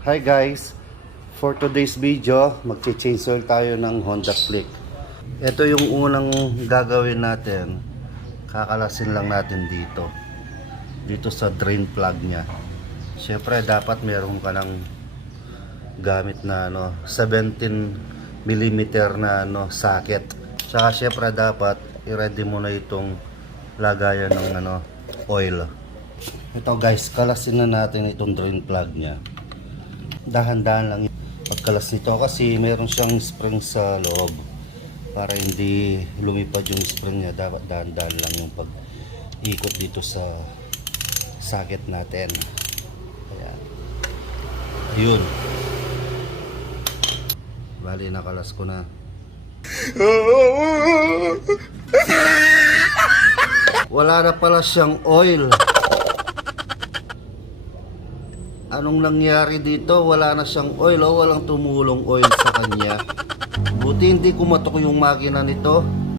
Hi guys, for today's video magche-change oil tayo ng Honda Click. Ito yung unang gagawin natin. Kakalasin lang natin dito sa drain plug nya. Syempre dapat meron ka ng gamit na 17mm na socket. Tsaka syempre dapat i-ready mo na itong lagayan ng oil. Ito guys, kalasin na natin itong drain plug nya. Dahan-dahan lang yung pagkalas nito kasi meron siyang spring sa loob. Para hindi lumipad yung spring niya, dapat dahan-dahan lang yung pag-ikot dito sa socket natin. Ayan. Ayun. Bali, nakalas ko na. Wala na pala siyang oil. Anong nangyari dito? Wala na siyang oil, walang tumulong oil sa kanya. Buti hindi kumatok yung makina nito.